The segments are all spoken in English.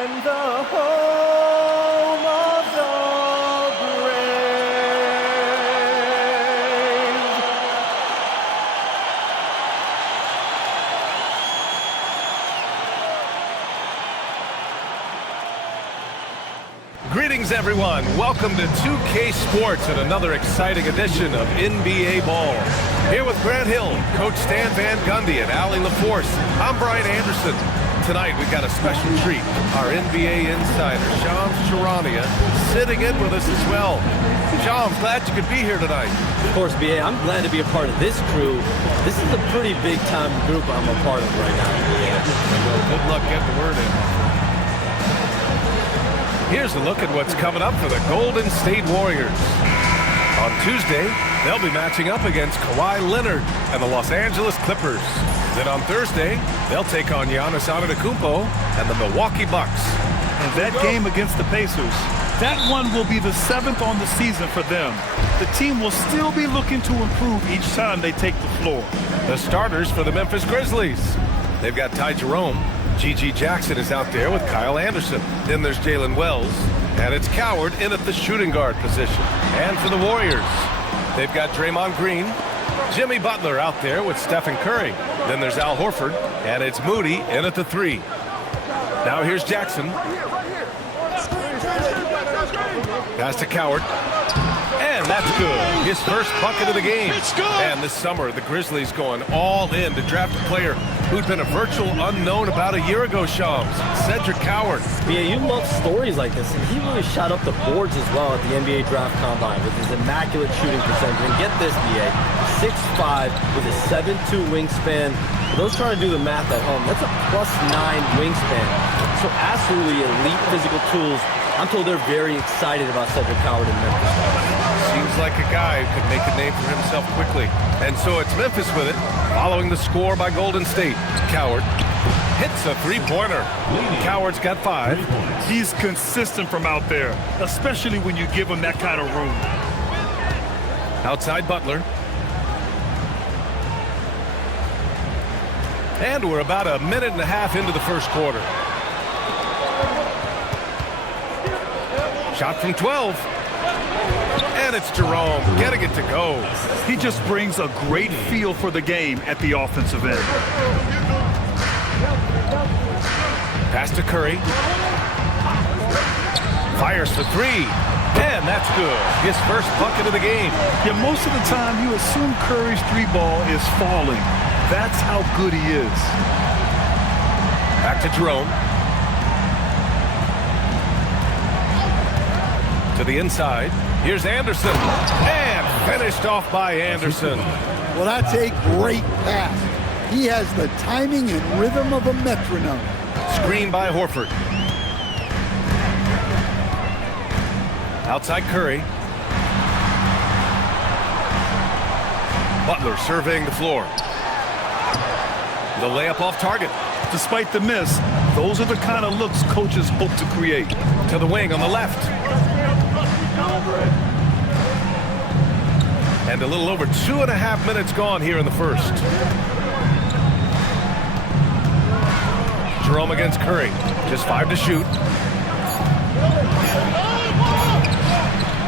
and the home of the brave. Greetings, everyone. Welcome to 2K Sports and another exciting edition of NBA Ball. Here with Grant Hill, Coach Stan Van Gundy, and Allie LaForce. I'm Brian Anderson. Tonight, we've got a special treat. Our NBA insider, Shams Charania, sitting in with us as well. Shams, glad you could be here tonight. Of course, BA, I'm glad to be a part of this crew. This is a pretty big-time group I'm a part of right now. Well, good luck getting the word in. Here's a look at what's coming up for the Golden State Warriors. On Tuesday, they'll be matching up against Kawhi Leonard and the Los Angeles Clippers. Then on Thursday, they'll take on Giannis Antetokounmpo and the Milwaukee Bucks. And that game against the Pacers, that one will be the 7th on the season for them. The team will still be looking to improve each time they take the floor. The starters for the Memphis Grizzlies. They've got Ty Jerome. G.G. Jackson is out there with Kyle Anderson. Then there's Jalen Wells. And it's Coward in at the shooting guard position. And for the Warriors, they've got Draymond Green. Jimmy Butler out there with Stephen Curry. Then there's Al Horford. And it's Moody in at the 3. Now here's Jackson. Pass to Coward. And that's good. His first bucket of the game. And this summer, the Grizzlies going all in to draft a player who'd been a virtual unknown about a year ago, Shams. Cedric Coward. BA, you love stories like this, and he really shot up the boards as well at the NBA Draft Combine with his immaculate shooting percentage. And get this, BA, 6'5" with a 7'2" wingspan. For those trying to do the math at home, that's a +9 wingspan. So absolutely elite physical tools. I'm told they're very excited about Cedric Coward in Memphis. Seems like a guy who could make a name for himself quickly. And so it's Memphis with it, following the score by Golden State. Coward hits a three-pointer. Coward's got 5. He's consistent from out there, especially when you give him that kind of room. Outside Butler. And we're about a minute and a half into the first quarter. Shot from 12. And it's Jerome getting it to go. He just brings a great feel for the game at the offensive end. Pass to Curry. Fires for 3. And that's good. His first bucket of the game. Yeah, most of the time you assume Curry's 3-ball is falling. That's how good he is. Back to Jerome. To the inside. Here's Anderson. And finished off by Anderson. Well, that's a great pass. He has the timing and rhythm of a metronome. Screen by Horford. Outside Curry. Butler surveying the floor. The layup off target. Despite the miss, those are the kind of looks coaches hope to create. To the wing on the left. And a little over 2.5 minutes gone here in the first. Jerome against Curry. Just 5 to shoot.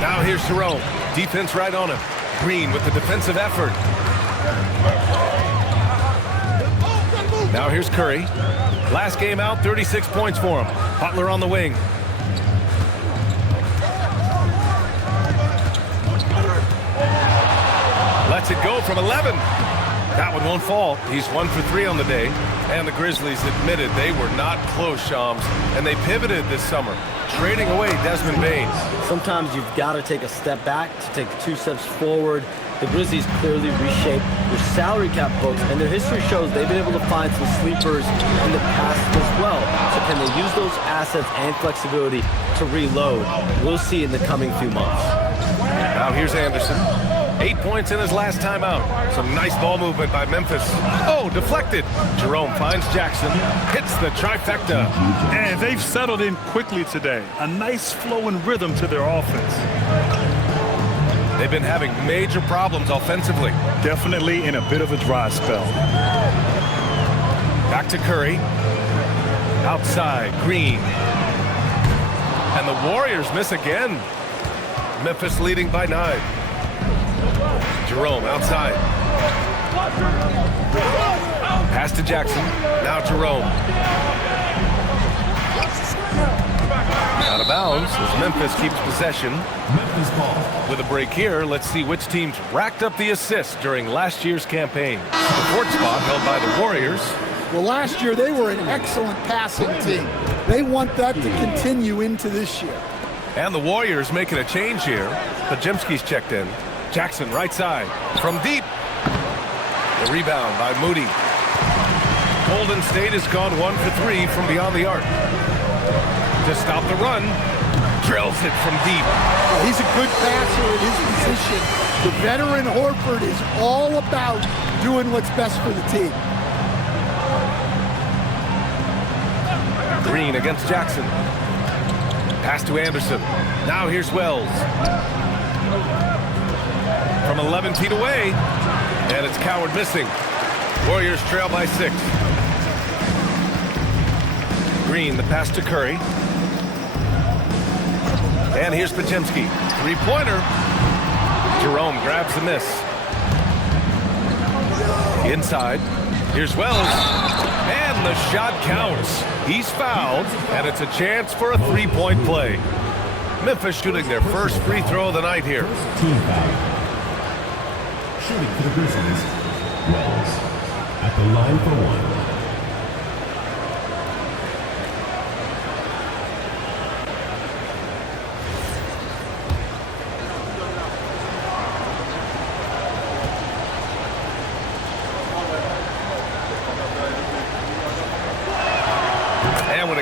Now here's Jerome. Defense right on him. Green with the defensive effort. Now here's Curry. Last game out, 36 points for him. Butler on the wing. Lets it go from 11. That one won't fall. He's 1 for 3 on the day. And the Grizzlies admitted they were not close, Shams. And they pivoted this summer, trading away Desmond Bane. Sometimes you've got to take a step back to take 2 steps forward. The Grizzlies clearly reshaped their salary cap books, and their history shows they've been able to find some sleepers in the past as well. So can they use those assets and flexibility to reload? We'll see in the coming few months. Now here's Anderson. 8 points in his last time out. Some nice ball movement by Memphis. Oh, deflected. Jerome finds Jackson. Hits the trifecta. And they've settled in quickly today. A nice flow and rhythm to their offense. They've been having major problems offensively. Definitely in a bit of a dry spell. Back to Curry. Outside, Green. And the Warriors miss again. Memphis leading by 9. Jerome outside. Pass to Jackson. Now Jerome. Out of bounds as Memphis keeps possession. Memphis ball. With a break here, let's see which teams racked up the assists during last year's campaign. The fourth spot held by the Warriors. Well, last year they were an excellent passing team. They want that to continue into this year. And the Warriors making a change here. Pajemski's checked in. Jackson right side from deep. The rebound by Moody. Golden State has gone 1 for 3 from beyond the arc. To stop the run, drills it from deep. He's a good passer in his position. The veteran Horford is all about doing what's best for the team. Green against Jackson. Pass to Anderson. Now here's Wells. From 11 feet away. And it's Coward missing. Warriors trail by 6. Green, the pass to Curry. And here's Pajemski. Three-pointer. Jerome grabs the miss. Inside. Here's Wells. And the shot counts. He's fouled, and it's a chance for a three-point play. Memphis shooting their first free throw of the night here. Team foul. Shooting for the Grizzlies. Wells. At the line for 1.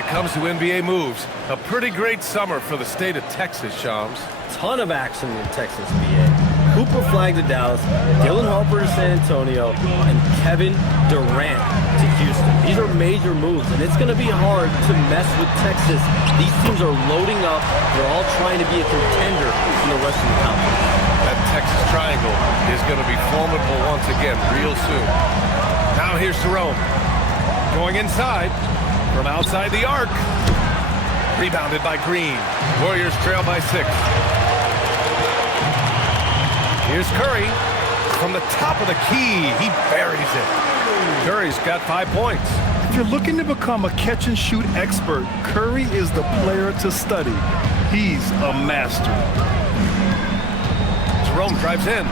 Comes to NBA moves. A pretty great summer for the state of Texas, Shams. Ton of action in Texas, BA. Cooper Flag to Dallas, Dylan Harper to San Antonio, and Kevin Durant to Houston. These are major moves, and it's going to be hard to mess with Texas. These teams are loading up. They're all trying to be a contender in the Western Conference. That Texas triangle is going to be formidable once again real soon. Now here's Jerome. Going inside. From outside the arc. Rebounded by Green. Warriors trail by 6. Here's Curry. From the top of the key, he buries it. Curry's got 5 points. If you're looking to become a catch-and-shoot expert, Curry is the player to study. He's a master. Jerome drives in.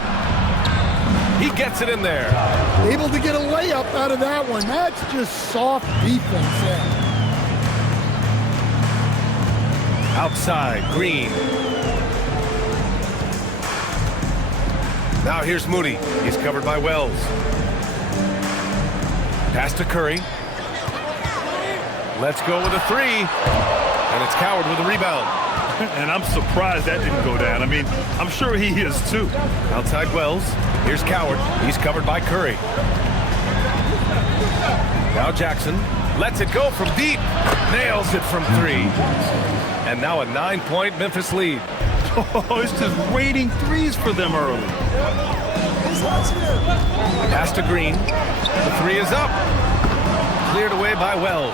He gets it in there. Able to get a layup out of that one. That's just soft defense there. Outside, Green. Now here's Moody. He's covered by Wells. Pass to Curry. Let's go with a 3. And it's Coward with a rebound. And I'm surprised that didn't go down. I mean, I'm sure he is too. Outside Wells. Here's Coward. He's covered by Curry. Now Jackson lets it go from deep. Nails it from 3. And now a 9-point Memphis lead. Oh, it's just raining threes for them early. Pass to Green. The 3 is up. Cleared away by Wells.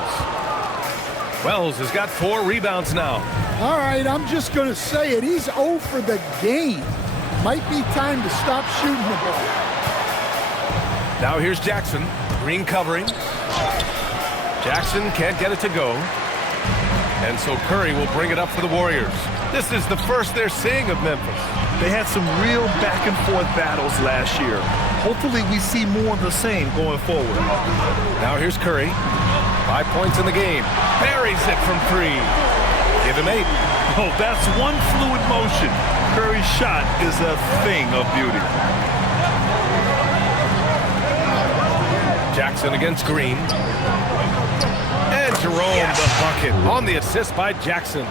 Wells has got 4 rebounds now. All right, I'm just going to say it. He's 0 for the game. Might be time to stop shooting the ball. Now here's Jackson. Green covering. Jackson can't get it to go. And so Curry will bring it up for the Warriors. This is the first they're seeing of Memphis. They had some real back-and-forth battles last year. Hopefully we see more of the same going forward. Now here's Curry. 5 points in the game. Buries it from 3. Give him 8. Oh, that's one fluid motion. Curry's shot is a thing of beauty. Jackson against Green. And Jerome the bucket on the assist by Jackson.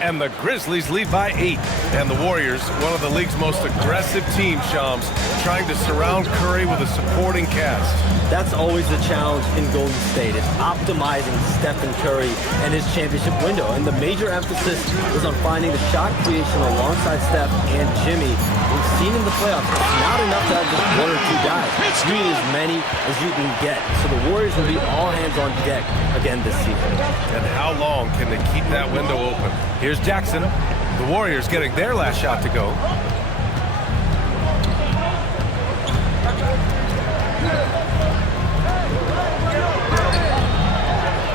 And the Grizzlies lead by 8. And the Warriors, one of the league's most aggressive teams, Shams, trying to surround Curry with a supporting cast. That's always the challenge in Golden State. It's optimizing Stephen Curry and his championship window. And the major emphasis is on finding the shot creation alongside Steph and Jimmy we've seen in the playoffs, it's not enough to have just one or two guys. You need as many as you can get. So the Warriors will be all hands on deck again this season. And how long can they keep that window open? Here's Jackson. The Warriors getting their last shot to go.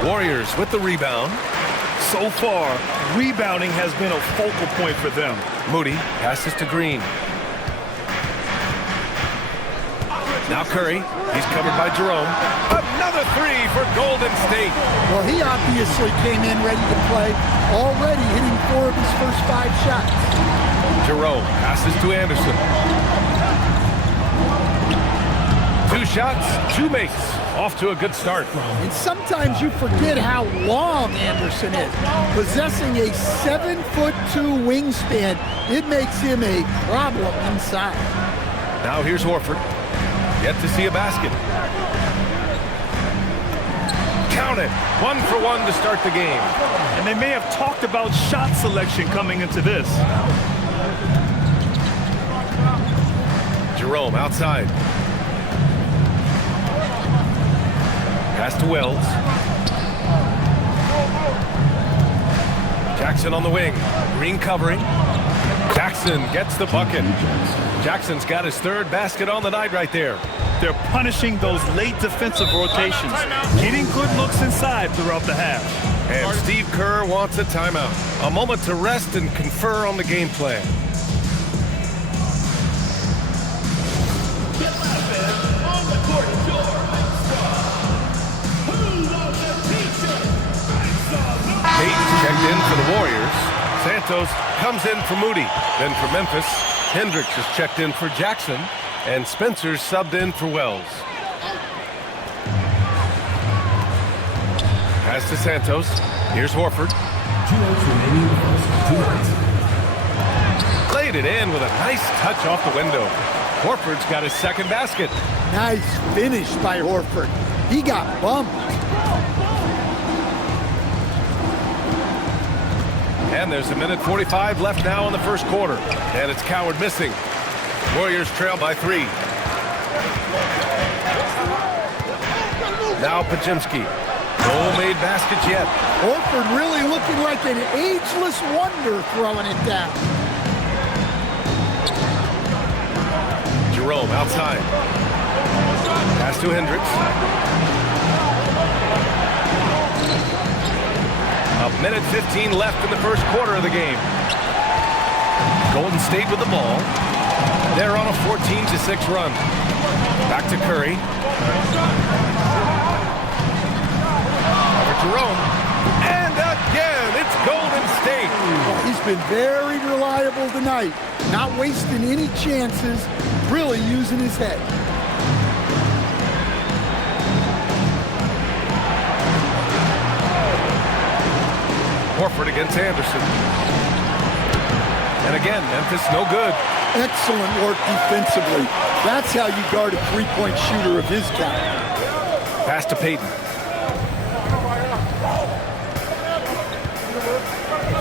Warriors with the rebound. So far, rebounding has been a focal point for them. Moody passes to Green. Now Curry. He's covered by Jerome. Another three for Golden State. Well, he obviously came in ready to play, already hitting 4 of his first 5 shots. Jerome passes to Anderson. 2 shots, 2 makes. Off to a good start. And sometimes you forget how long Anderson is. Possessing a 7'2" wingspan, it makes him a problem inside. Now here's Horford. Yet to see a basket. Count it. 1 for 1 to start the game. And they may have talked about shot selection coming into this. Jerome outside. Pass to Wells. Jackson on the wing. Green covering. Jackson gets the bucket. Jackson's got his 3rd basket on the night right there. They're punishing those late defensive rotations, getting good looks inside throughout the half. And Steve Kerr wants a timeout. A moment to rest and confer on the game plan. Payton's checked in for the Warriors. Santos comes in for Moody. Then for Memphis, Hendricks is checked in for Jackson. And Spencer's subbed in for Wells. Pass to Santos. Here's Horford. 2 minutes remaining in the first. 2 minutes. Played it in with a nice touch off the window. Horford's got his 2nd basket. Nice finish by Horford. He got bumped. And there's 1:45 left now in the first quarter. And it's Coward missing. Warriors trail by 3. Now Pajimski. No made baskets yet. Horford really looking like an ageless wonder throwing it down. Jerome outside. Pass to Hendricks. 1:15 left in the first quarter of the game. Golden State with the ball. They're on a 14-6 run. Back to Curry. Over Jerome. And again, it's Golden State. Well, he's been very reliable tonight. Not wasting any chances. Really using his head. Horford against Anderson. And again, Memphis no good. Excellent work defensively. That's how you guard a 3-point shooter of his caliber. Pass to Payton.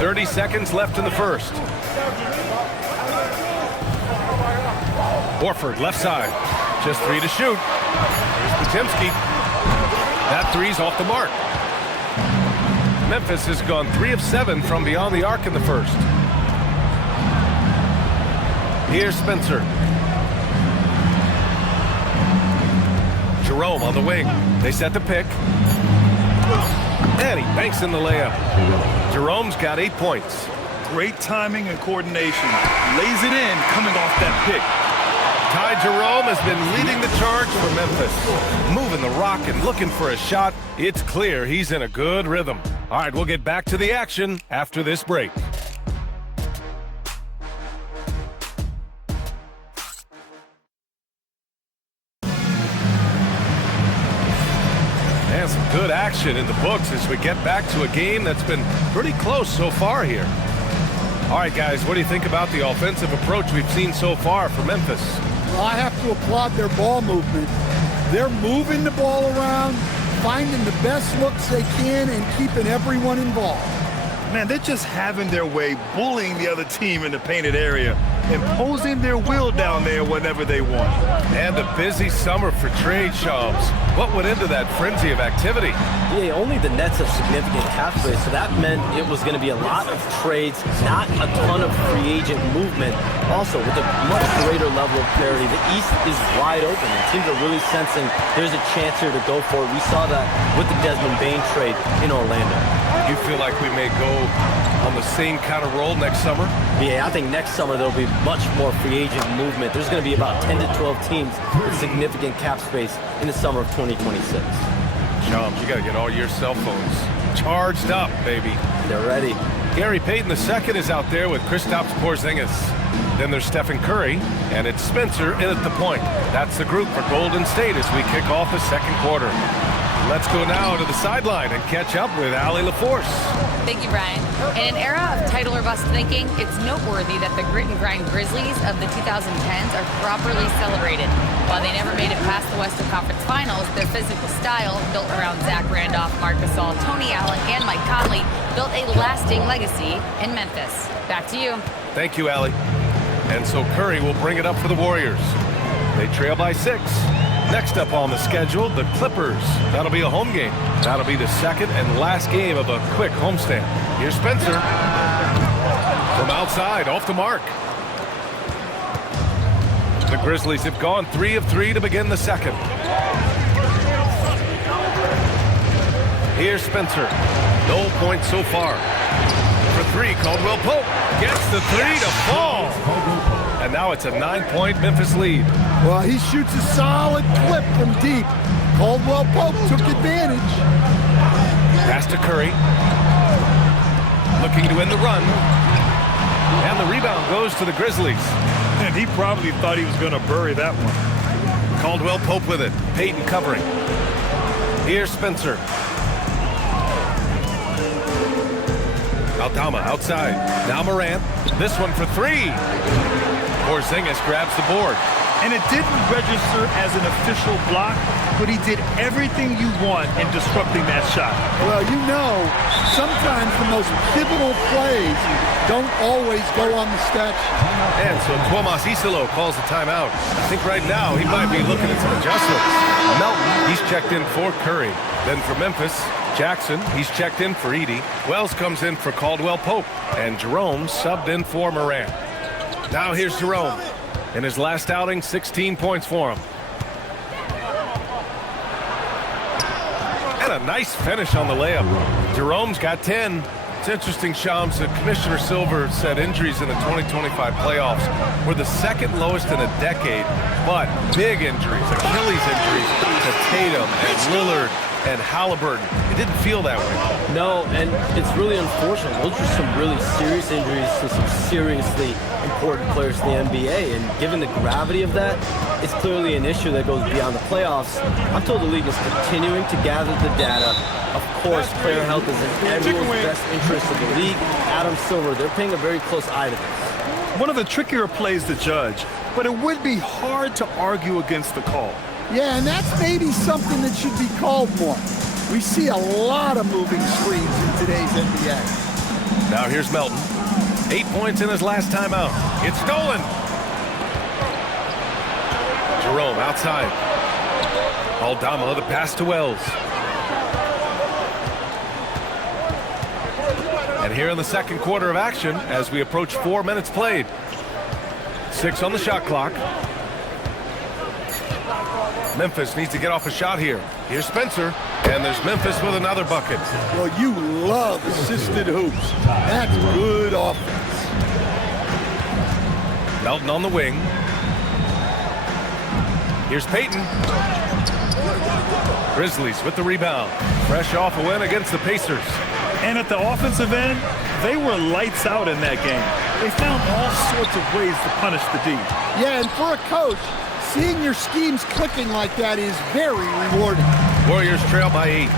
30 seconds left in the first. Horford left side. Just 3 to shoot. Here's Potemski. That 3's off the mark. Memphis has gone 3 of 7 from beyond the arc in the first. Here's Spencer. Jerome on the wing. They set the pick. And he banks in the layup. Jerome's got 8 points. Great timing and coordination. Lays it in coming off that pick. Ty Jerome has been leading the charge for Memphis. Moving the rock and looking for a shot. It's clear he's in a good rhythm. All right, we'll get back to the action after this break. And some good action in the books as we get back to a game that's been pretty close so far here. All right, guys, what do you think about the offensive approach we've seen so far for Memphis? Well, I have to applaud their ball movement. They're moving the ball around, finding the best looks they can, and keeping everyone involved. Man, they're just having their way, bullying the other team in the painted area, imposing their will down there whenever they want. And a busy summer for trade shops. What went into that frenzy of activity? Yeah, only the Nets have significant cap space, so that meant it was going to be a lot of trades, not a ton of free agent movement. Also, with a much greater level of parity, the East is wide open, and teams are really sensing there's a chance here to go for it. We saw that with the Desmond Bane trade in Orlando. You feel like we may go on the same kind of roll next summer? Yeah, I think next summer there'll be much more free agent movement. There's going to be about 10 to 12 teams with significant cap space in the summer of 2026. Chums, you got to get all your cell phones charged up, baby. They're ready. Gary Payton II is out there with Kristaps Porzingis. Then there's Stephen Curry, and it's Spencer in at the point. That's the group for Golden State as we kick off the second quarter. Let's go now to the sideline and catch up with Allie LaForce. Thank you, Brian. In an era of title or bust thinking, it's noteworthy that the grit and grind Grizzlies of the 2010s are properly celebrated. While they never made it past the Western Conference Finals, their physical style, built around Zach Randolph, Marc Gasol, Tony Allen, and Mike Conley, built a lasting legacy in Memphis. Back to you. Thank you, Allie. And so Curry will bring it up for the Warriors. They trail by 6. Next up on the schedule, the Clippers. That'll be a home game. That'll be the second and last game of a quick homestand. Here's Spencer. From outside, off the mark. The Grizzlies have gone 3 of 3 to begin the second. Here's Spencer. No points so far. For 3, Caldwell Pope gets the 3 to fall. And now it's a 9-point Memphis lead. Well, he shoots a solid clip from deep. Caldwell Pope took advantage. Pass to Curry. Looking to end the run. And the rebound goes to the Grizzlies. And he probably thought he was going to bury that one. Caldwell Pope with it. Payton covering. Here's Spencer. Aldama outside. Now Morant. This one for 3. Porzingis grabs the board. And it didn't register as an official block, but he did everything you want in disrupting that shot. Well, you know, sometimes the most pivotal plays don't always go on the stat sheet. And so Tomas Isolo calls the timeout. I think right now he might be looking at some adjustments. Melton, he's checked in for Curry. Then for Memphis, Jackson, he's checked in for Edey. Wells comes in for Caldwell Pope. And Jerome subbed in for Morant. Now here's Jerome. In his last outing, 16 points for him. And a nice finish on the layup. Jerome's got 10. It's interesting, Shams, that Commissioner Silver said injuries in the 2025 playoffs were the second lowest in a decade, but big injuries, Achilles injuries to Tatum and Lillard and Halliburton. It didn't feel that way. No, and it's really unfortunate. Those are some really serious injuries to some seriously important players in the NBA, and given the gravity of that, it's clearly an issue that goes beyond the playoffs. I'm told the league is continuing to gather the data. Of course, player health is in everyone's best interest of the league. Adam Silver, they're paying a very close eye to this. One of the trickier plays to judge, but it would be hard to argue against the call. Yeah, and that's maybe something that should be called more. We see a lot of moving screens in today's NBA. Now here's Melton. 8 points in his last time out. It's stolen. Jerome outside. Aldama, the pass to Wells. And here in the second quarter of action, as we approach 4 minutes played. 6 on the shot clock. Memphis needs to get off a shot here. Here's Spencer, and there's Memphis with another bucket. Well, you love assisted hoops. That's good offense. Melton on the wing. Here's Payton. Grizzlies with the rebound. Fresh off a win against the Pacers. And at the offensive end, they were lights out in that game. They found all sorts of ways to punish the D. Yeah, and for a coach, seeing your schemes clicking like that is very rewarding. Warriors trail by 8.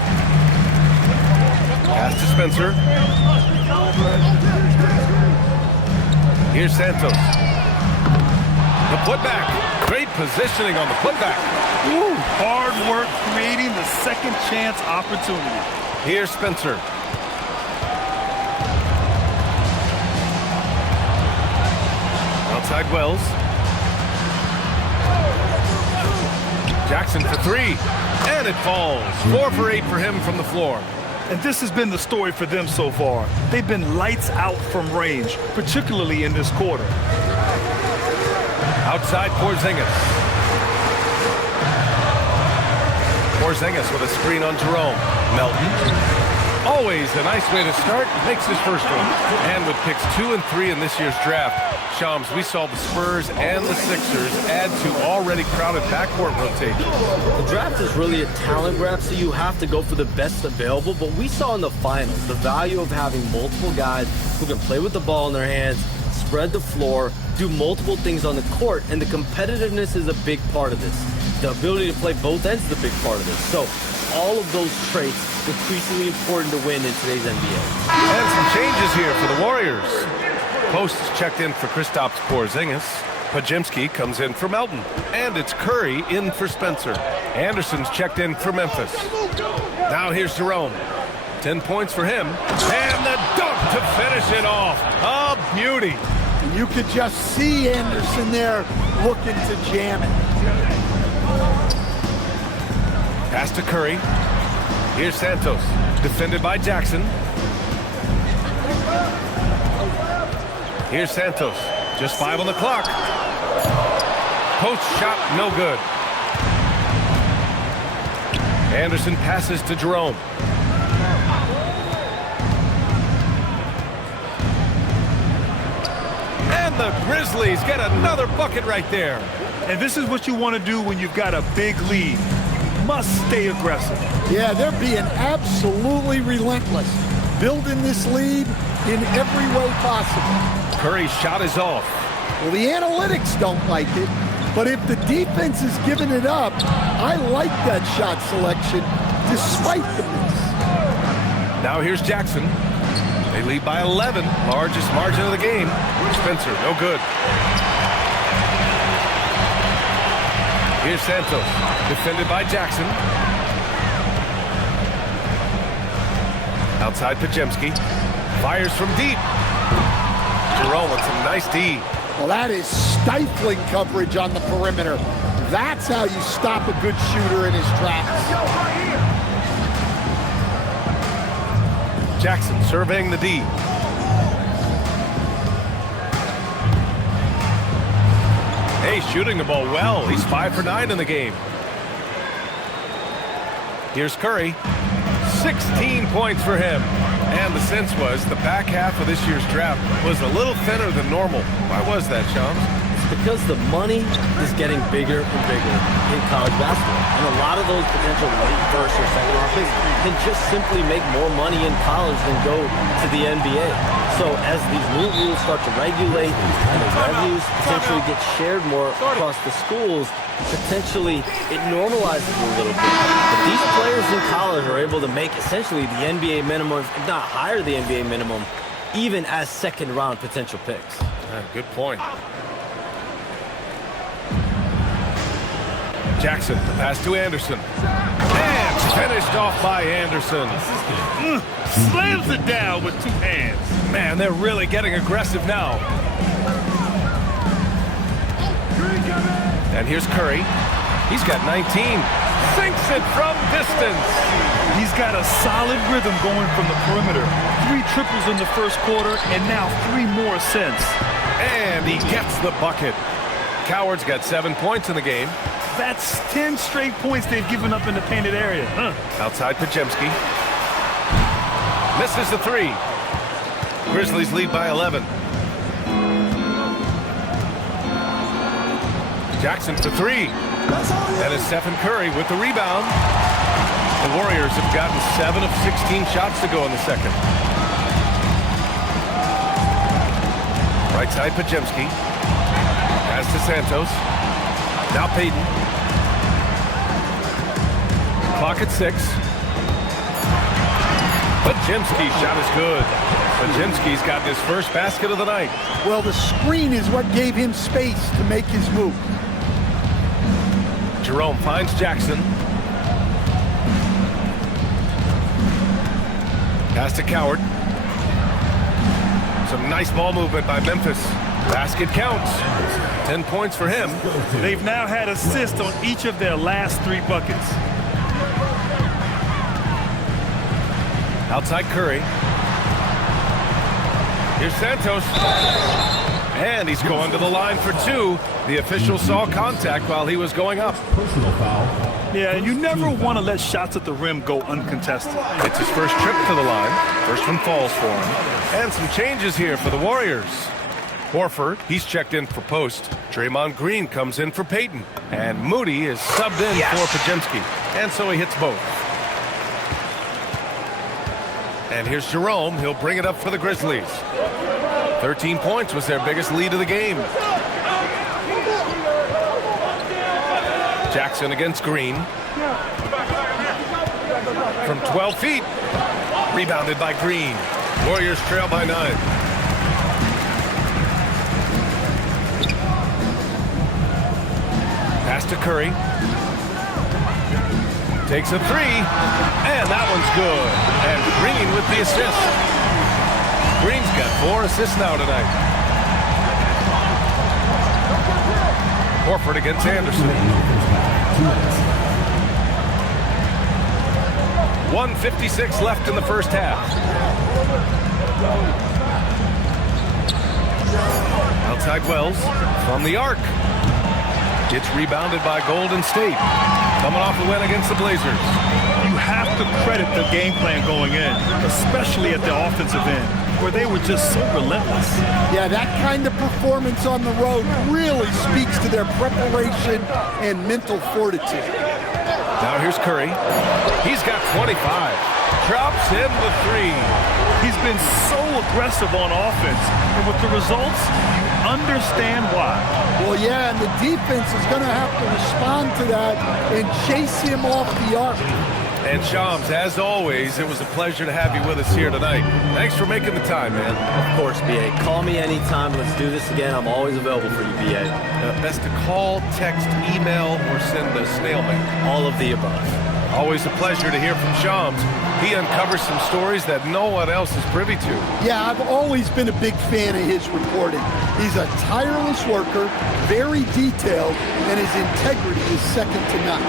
Pass to Spencer. Here's Santos. The putback. Great positioning on the putback. Ooh, hard work creating the second chance opportunity. Here's Spencer. Outside Wells. Jackson for three, and it falls. 4 for 8 for him from the floor. And this has been the story for them so far. They've been lights out from range, particularly in this quarter. Outside Porzingis. Porzingis with a screen on Jerome. Melton. Always a nice way to start. Makes his first one. And with picks 2 and 3 in this year's draft, Shams, we saw the Spurs and the Sixers add to already crowded backcourt rotation. The draft is really a talent grab, so you have to go for the best available. But we saw in the finals the value of having multiple guys who can play with the ball in their hands, spread the floor, do multiple things on the court, and the competitiveness is a big part of this. The ability to play both ends is a big part of this. So all of those traits increasingly important to win in today's NBA. And some changes here for the Warriors. Post is checked in for Kristaps Porzingis. Podziemski comes in for Melton. And it's Curry in for Spencer. Anderson's checked in for Memphis. Now here's Jerome. 10 points for him. And the dunk to finish it off. A beauty. You could just see Anderson there looking to jam it. Pass to Curry. Here's Santos. Defended by Jackson. Here's Santos. Just 5 on the clock. Post shot, no good. Anderson passes to Jerome. And the Grizzlies get another bucket right there. And this is what you want to do when you've got a big lead. Must stay aggressive. Yeah, they're being absolutely relentless, building this lead in every way possible. Curry's shot is off. Well, the analytics don't like it, but if the defense is giving it up, I like that shot selection despite the miss. Now here's Jackson. They lead by 11, largest margin of the game. Spencer, no good. Here's Santos, defended by Jackson. Outside Podziemski. Fires from deep. Jerome with some nice D. Well, that is stifling coverage on the perimeter. That's how you stop a good shooter in his tracks. Jackson surveying the D. Hey, shooting the ball well. He's 5 for 9 in the game. Here's Curry. 16 points for him. And the sense was the back half of this year's draft was a little thinner than normal. Why was that, Shams? Because the money is getting bigger and bigger in college basketball. And a lot of those potential late first or second round picks can just simply make more money in college than go to the NBA. So as these new rules start to regulate and the revenues potentially get shared more across the schools, potentially it normalizes a little bit. But these players in college are able to make essentially the NBA minimum, if not higher the NBA minimum, even as second round potential picks. Good point. Jackson, the pass to Anderson. And finished off by Anderson. Slams it down with 2 hands. Man, they're really getting aggressive now. And here's Curry. He's got 19. Sinks it from distance. He's got a solid rhythm going from the perimeter. 3 triples in the first quarter, and now 3 more since. And he gets the bucket. Coward's got 7 points in the game. That's 10 straight points they've given up in the painted area. Outside Podziemski. Misses the 3. Grizzlies lead by 11. Jackson for 3. That is Stephen Curry with the rebound. The Warriors have gotten 7 of 16 shots to go in the second. Right side Podziemski. Pass to Santos. Now Payton. Clock at 6. Podziemski's shot is good. Podziemski's got his first basket of the night. Well, the screen is what gave him space to make his move. Jerome finds Jackson. Pass to Coward. Some nice ball movement by Memphis. Basket counts. 10 points for him. They've now had assists on each of their last 3 buckets. Outside Curry. Here's Santos. And he's going to the line for 2. The official saw contact while he was going up. Personal foul. Yeah, and you never want to let shots at the rim go uncontested. It's his first trip to the line. First one falls for him. And some changes here for the Warriors. Horford, he's checked in for post. Draymond Green comes in for Payton. And Moody is subbed in for Pajemski. And so he hits both. And here's Jerome. He'll bring it up for the Grizzlies. 13 points was their biggest lead of the game. Jackson against Green. From 12 feet. Rebounded by Green. Warriors trail by 9. Pass to Curry. Takes a 3. And that one's good. And Green with the assist. Green's got 4 assists now tonight. Horford against Anderson. 1:56 left in the first half. Outside Wells from the arc. Gets rebounded by Golden State. Coming off a win against the Blazers. You have to credit the game plan going in, especially at the offensive end, where they were just so relentless. Yeah, that kind of performance on the road really speaks to their preparation and mental fortitude. Now here's Curry. He's got 25. Drops in the 3. He's been so aggressive on offense, and with the results, you understand why. Well, yeah, and the defense is going to have to respond to that and chase him off the arc. And Shams, as always, it was a pleasure to have you with us here tonight. Thanks for making the time, man. Of course, B.A. Call me anytime. Let's do this again. I'm always available for you, B.A. Best to call, text, email, or send a snail mail. All of the above. Always a pleasure to hear from Shams. He uncovers some stories that no one else is privy to. Yeah, I've always been a big fan of his reporting. He's a tireless worker, very detailed, and his integrity is second to none.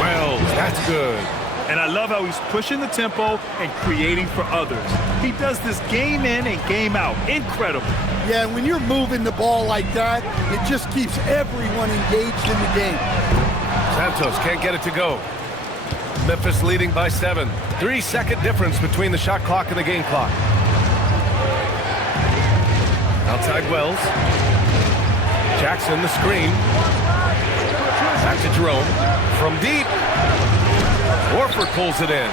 Well, that's good. And I love how he's pushing the tempo and creating for others. He does this game in and game out. Incredible. Yeah, when you're moving the ball like that, it just keeps everyone engaged in the game. Santos can't get it to go. Memphis leading by 7. 3-second difference between the shot clock and the game clock. Outside Wells. Jackson the screen. Back to Jerome. From deep. Horford pulls it in.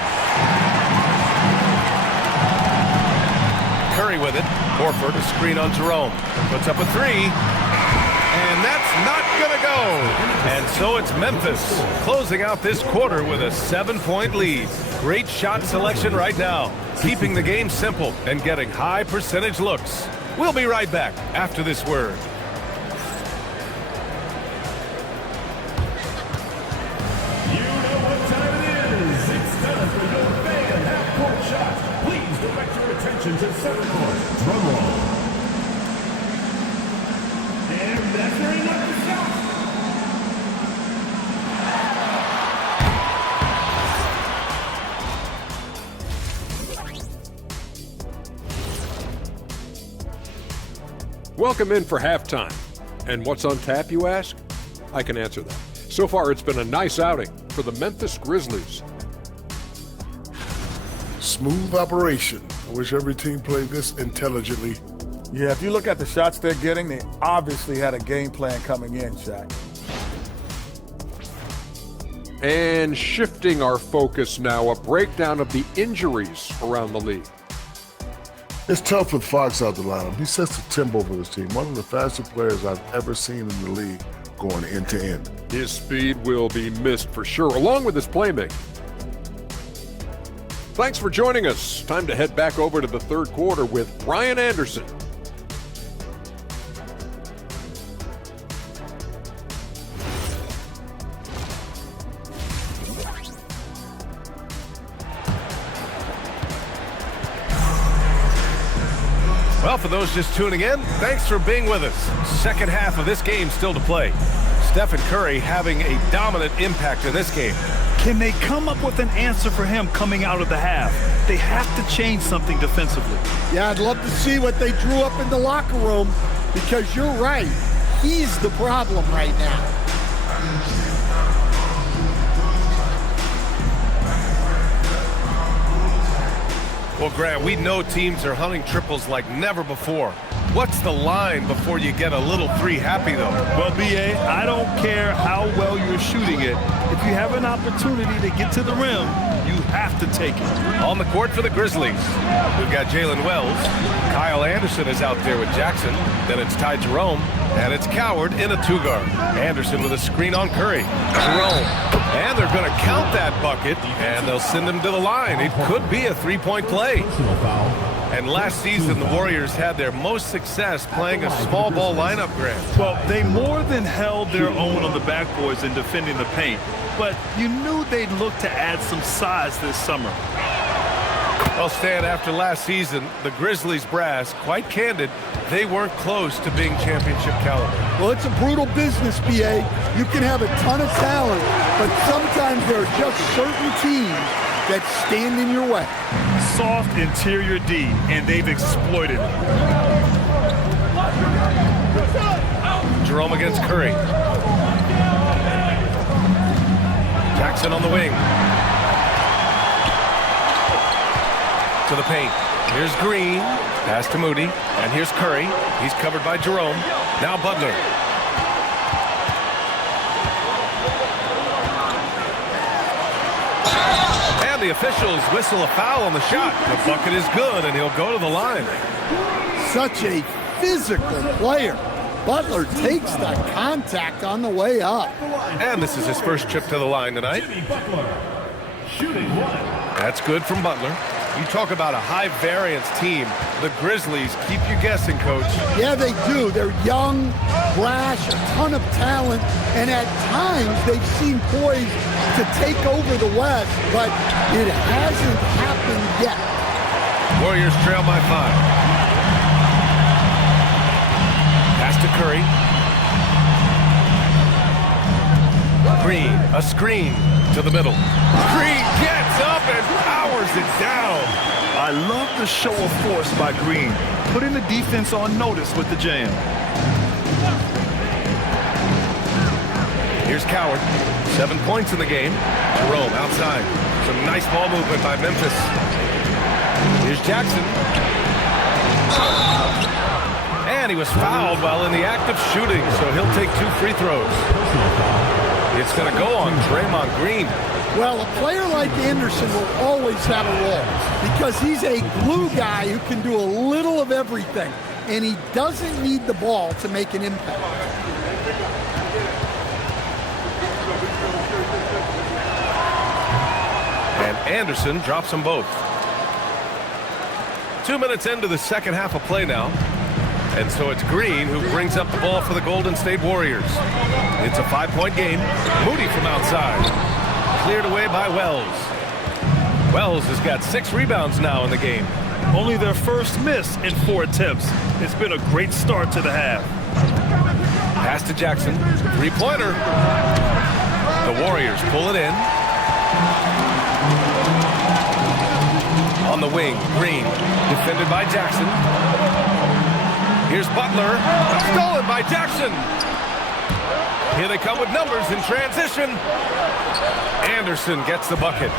Curry with it. Horford, a screen on Jerome. Puts up a 3. And that's not going to go. And so it's Memphis closing out this quarter with a 7-point lead. Great shot selection right now. Keeping the game simple and getting high percentage looks. We'll be right back after this word. To center court, drum roll. And that's where he knocked the shot. Welcome in for halftime. And what's on tap, you ask? I can answer that. So far, it's been a nice outing for the Memphis Grizzlies. Smooth operation. I wish every team played this intelligently. Yeah, if you look at the shots they're getting, they obviously had a game plan coming in, Shaq. And shifting our focus now, a breakdown of the injuries around the league. It's tough with Fox out the lineup. He sets the tempo for this team. One of the fastest players I've ever seen in the league going end to end. His speed will be missed for sure, along with his playmaking. Thanks for joining us. Time to head back over to the third quarter with Ryan Anderson. Well, for those just tuning in, thanks for being with us. Second half of this game still to play. Stephen Curry having a dominant impact in this game. Can they come up with an answer for him coming out of the half? They have to change something defensively. Yeah, I'd love to see what they drew up in the locker room, because you're right. He's the problem right now. Well, Grant, we know teams are hunting triples like never before. What's the line before you get a little three happy, though? Well, B.A., I don't care how well you're shooting it. If you have an opportunity to get to the rim, you have to take it. On the court for the Grizzlies, we've got Jalen Wells. Kyle Anderson is out there with Jackson. Then it's Ty Jerome, and it's Coward in a two-guard. Anderson with a screen on Curry. Jerome, and they're going to count that bucket, and they'll send him to the line. It could be a three-point play. And last season, the Warriors had their most success playing a small ball lineup, Grant. Well, they more than held their own on the backboards in defending the paint, but you knew they'd look to add some size this summer. Well, Stan, after last season, the Grizzlies brass, quite candid, they weren't close to being championship caliber. Well, it's a brutal business, B.A. You can have a ton of talent, but sometimes there are just certain teams that stand in your way. Soft interior D, and they've exploited it. Jerome against Curry. Jackson on the wing. To the paint. Here's Green. Pass to Moody. And here's Curry. He's covered by Jerome. Now Butler. And the officials whistle a foul on the shot. The bucket is good, and he'll go to the line. Such a physical player. Butler takes the contact on the way up. And this is his first trip to the line tonight. That's good from Butler. You talk about a high-variance team. The Grizzlies keep you guessing, Coach. Yeah, they do. They're young, brash, a ton of talent, and at times they've seemed poised to take over the West, but it hasn't happened yet. Warriors trail by 5. Pass to Curry. Green, a screen to the middle. Green gets up and powers it down. I love the show of force by Green, putting the defense on notice with the jam. Here's Coward. 7 points in the game. Jerome outside. Some nice ball movement by Memphis. Here's Jackson. And he was fouled while in the act of shooting, so he'll take 2 free throws. It's going to go on Draymond Green. Well, a player like Anderson will always have a role because he's a glue guy who can do a little of everything, and he doesn't need the ball to make an impact. And Anderson drops them both. 2 minutes into the second half of play now. And so it's Green who brings up the ball for the Golden State Warriors. It's a 5-point game. Moody from outside. Cleared away by Wells. Wells has got 6 rebounds now in the game. Only their first miss in 4 attempts. It's been a great start to the half. Pass to Jackson. 3-pointer. The Warriors pull it in. On the wing, Green. Defended by Jackson. Here's Butler, stolen by Jackson. Here they come with numbers in transition. Anderson gets the bucket.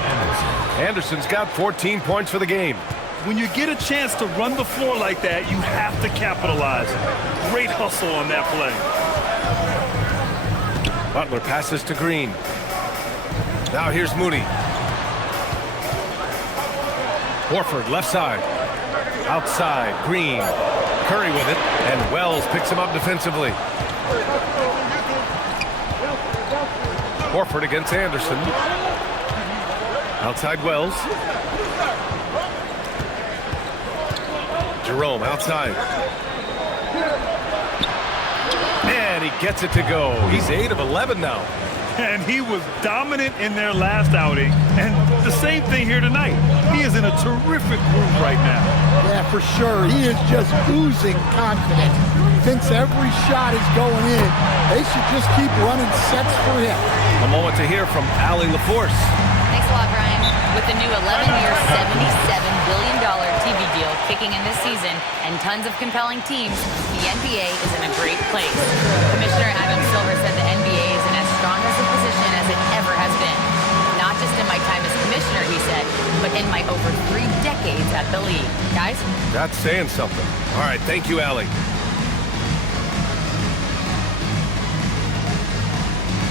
Anderson's got 14 points for the game. When you get a chance to run the floor like that, you have to capitalize. Great hustle on that play. Butler passes to Green. Now here's Moody. Horford left side. Outside, Green. Curry with it, and Wells picks him up defensively. Horford against Anderson. Outside Wells. Jerome outside. And he gets it to go. He's 8 of 11 now. And he was dominant in their last outing. And the same thing here tonight. He is in a terrific groove right now. Yeah, for sure. He is just oozing confidence. Thinks every shot is going in. They should just keep running sets for him. A moment to hear from Allie LaForce. Thanks a lot, Brian. With the new 11-year, $77 billion TV deal kicking in this season and tons of compelling teams, the NBA is in a great place. Commissioner Adam Silver said the NBA is in as strong as a position as it ever has been. Not just in my time as commissioner, he said, but in my over 3 decades at the league. Guys? That's saying something. All right, thank you, Allie.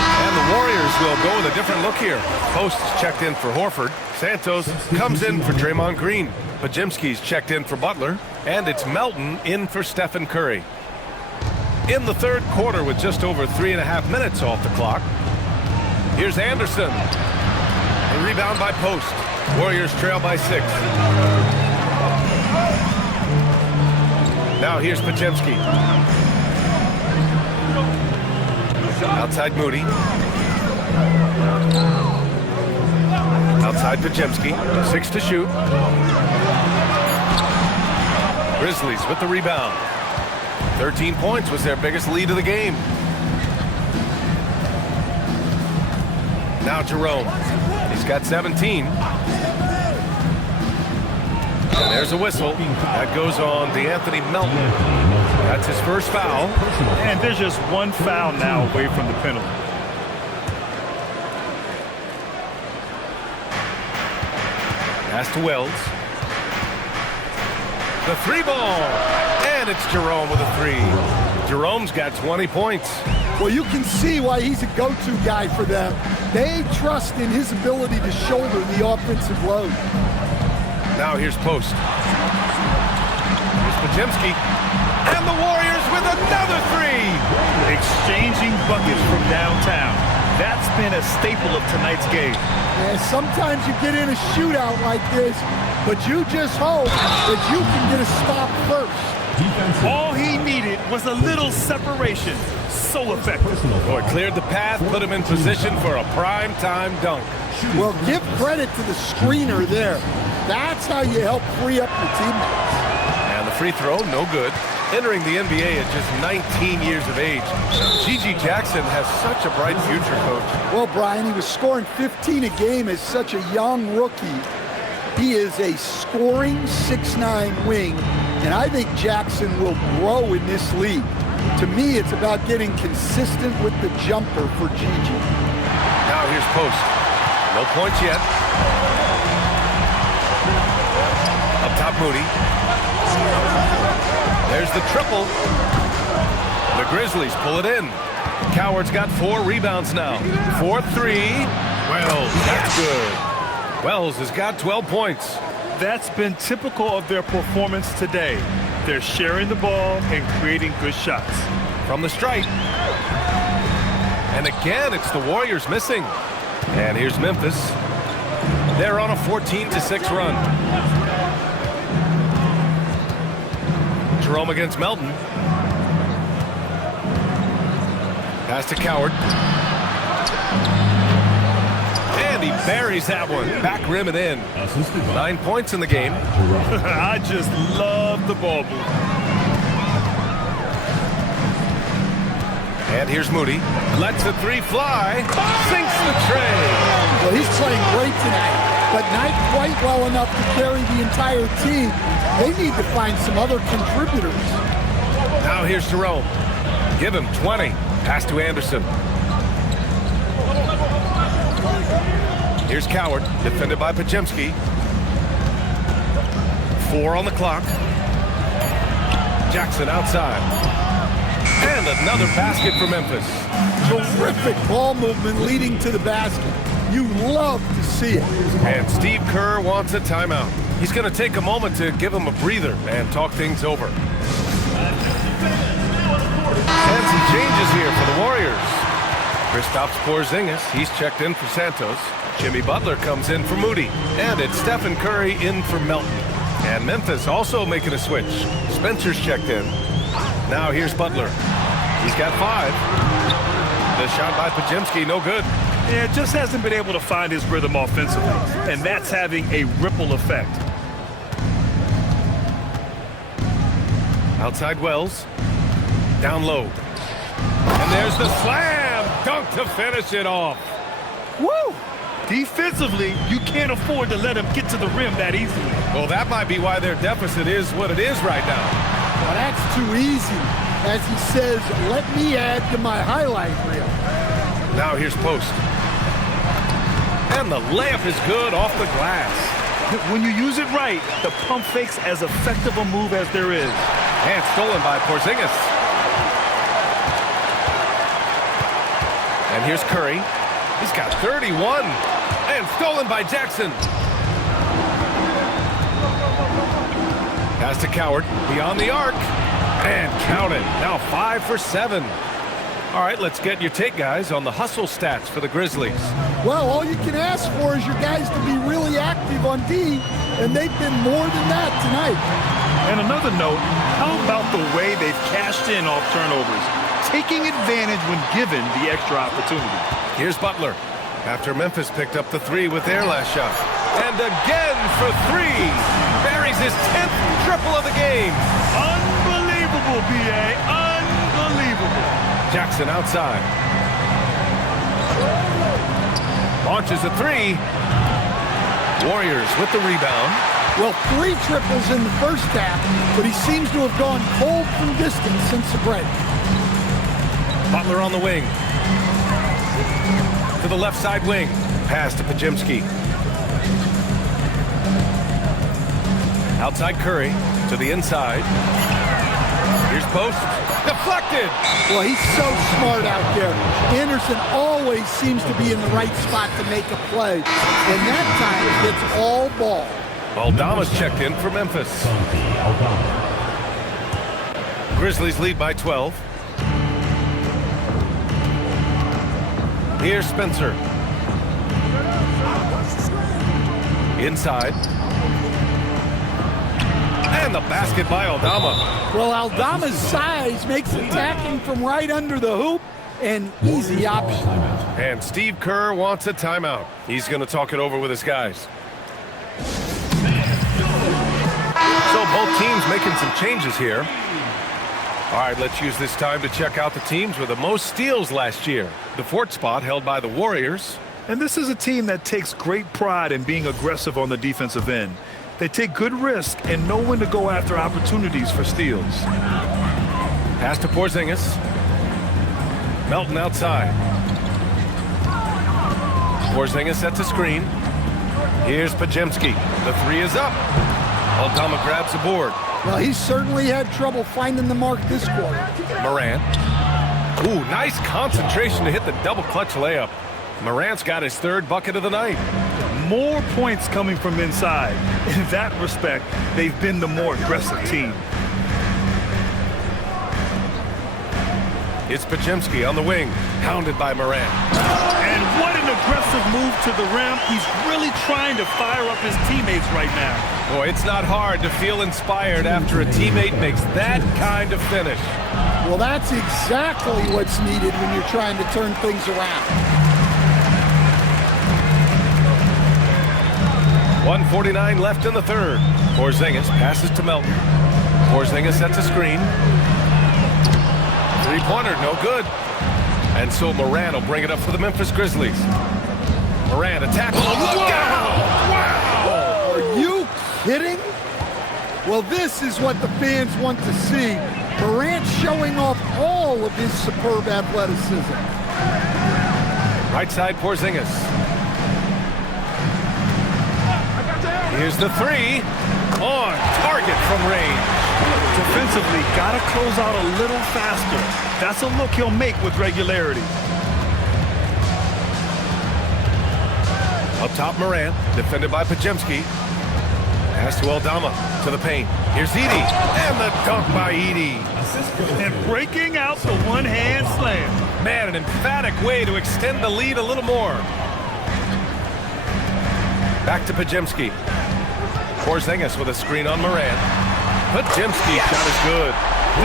And the Warriors will go with a different look here. Post checked in for Horford. Santos comes in for Draymond Green. Pajimski's checked in for Butler. And it's Melton in for Stephen Curry. In the third quarter with just over 3.5 minutes off the clock. Here's Anderson. A rebound by Post. Warriors trail by 6. Now here's Pajimski. Outside Moody. Outside Pajimski. 6 to shoot. Grizzlies with the rebound. 13 points was their biggest lead of the game. Now Jerome. He's got 17. And there's a whistle. That goes on DeAnthony Melton. That's his first foul. And there's just one foul now away from the penalty. Pass to Wells. The 3-ball. And it's Jerome with a 3. Jerome's got 20 points. Well, you can see why he's a go-to guy for them. They trust in his ability to shoulder the offensive load. Now here's Post. Here's Pajimski. And the Warriors with another 3. Exchanging buckets from downtown. That's been a staple of tonight's game. Yeah, sometimes you get in a shootout like this, but you just hope that you can get a stop first. All he needed was a little separation. So effective. Boy, cleared the path, put him in position for a prime-time dunk. Well, give credit to the screener there. That's how you help free up your teammates. And the free throw, no good. Entering the NBA at just 19 years of age, G.G. Jackson has such a bright future, Coach. Well, Brian, he was scoring 15 a game as such a young rookie. He is a scoring 6'9" wing, and I think Jackson will grow in this league. To me, it's about getting consistent with the jumper for G.G. Now here's Post. No points yet. Up top, Moody. There's the triple. The Grizzlies pull it in. Coward's got 4 rebounds now. 4-3. Wells, that's good. Wells has got 12 points. That's been typical of their performance today. They're sharing the ball and creating good shots. From the stripe. And again, it's the Warriors missing. And here's Memphis. They're on a 14-6 run. Jerome against Melton. Pass to Coward. And he buries that one. Back rim and in. 9 points in the game. I just love the ball move. And here's Moody. Lets the 3 fly. Sinks the tray. Well, he's playing great tonight, but not quite well enough to carry the entire team. They need to find some other contributors. Now here's Jerome. Give him 20. Pass to Anderson. Here's Coward, defended by Pajimski. 4 on the clock. Jackson outside. And another basket for Memphis. Terrific ball movement leading to the basket. You love to see it. And Steve Kerr wants a timeout. He's going to take a moment to give him a breather and talk things over. And some changes here for the Warriors. Kristaps Porzingis, he's checked in for Santos. Jimmy Butler comes in for Moody. And it's Stephen Curry in for Melton. And Memphis also making a switch. Spencer's checked in. Now here's Butler. He's got 5. The shot by Pajimski, no good. Yeah, just hasn't been able to find his rhythm offensively, and that's having a ripple effect. Outside Wells. Down low. And there's the slam dunk to finish it off. Woo! Defensively, you can't afford to let him get to the rim that easily. Well, that might be why their deficit is what it is right now. Well, that's too easy. As he says, let me add to my highlight reel. Now here's post. And the layup is good off the glass. When you use it right, the pump fake's as effective a move as there is. And stolen by Porzingis. And here's Curry. He's got 31. And stolen by Jackson. Pass to Coward. Beyond the arc. And count it. Now 5 for 7. All right, let's get your take, guys, on the hustle stats for the Grizzlies. Well, all you can ask for is your guys to be really active on D, and they've been more than that tonight. And another note, how about the way they've cashed in off turnovers, taking advantage when given the extra opportunity. Here's Butler after Memphis picked up the 3 with their last shot. And again for 3. Buries his 10th triple of the game. Unbelievable, B.A. Unbelievable. Jackson outside. Launches a 3. Warriors with the rebound. Well, 3 triples in the first half, but he seems to have gone cold from distance since the break. Butler on the wing. To the left side wing. Pass to Podziemski. Outside Curry to the inside. Here's post. Deflected. Well, he's so smart out there. Anderson always seems to be in the right spot to make a play. And that time, it's all ball. Aldama's checked in for Memphis. Grizzlies lead by 12. Here's Spencer. Inside. And the basket by Aldama. Well, Aldama's size makes attacking from right under the hoop an easy option. And Steve Kerr wants a timeout. He's going to talk it over with his guys. So both teams making some changes here. All right, let's use this time to check out the teams with the most steals last year. The 4th spot held by the Warriors. And this is a team that takes great pride in being aggressive on the defensive end. They take good risk and know when to go after opportunities for steals. Pass to Porzingis. Melton outside. Porzingis sets a screen. Here's Podziemski. The 3 is up. Aldama grabs the board. Well, he certainly had trouble finding the mark this quarter. Morant. Ooh, nice concentration to hit the double clutch layup. Morant's got his 3rd bucket of the night. More points coming from inside. In that respect, they've been the more aggressive team. It's Podziemski on the wing, hounded by Morant. And what an aggressive move to the rim. He's really trying to fire up his teammates right now. Boy, it's not hard to feel inspired after a teammate makes that kind of finish. Well, that's exactly what's needed when you're trying to turn things around. 1:49 left in the 3rd. Porzingis passes to Melton. Porzingis sets a screen. 3-pointer, no good. And so Morant will bring it up for the Memphis Grizzlies. Morant attacks. Wow! Are you kidding? Well, this is what the fans want to see. Morant showing off all of his superb athleticism. Right side Porzingis. Here's the 3. On target from range. Defensively, gotta close out a little faster. That's a look he'll make with regularity. Up top Morant, defended by Podziemski. Pass to Aldama, to the paint. Here's Edey, and the dunk by Edey. And breaking out the one-hand slam. Man, an emphatic way to extend the lead a little more. Back to Podziemski. Porzingis with a screen on Morant. Podziemski shot is good.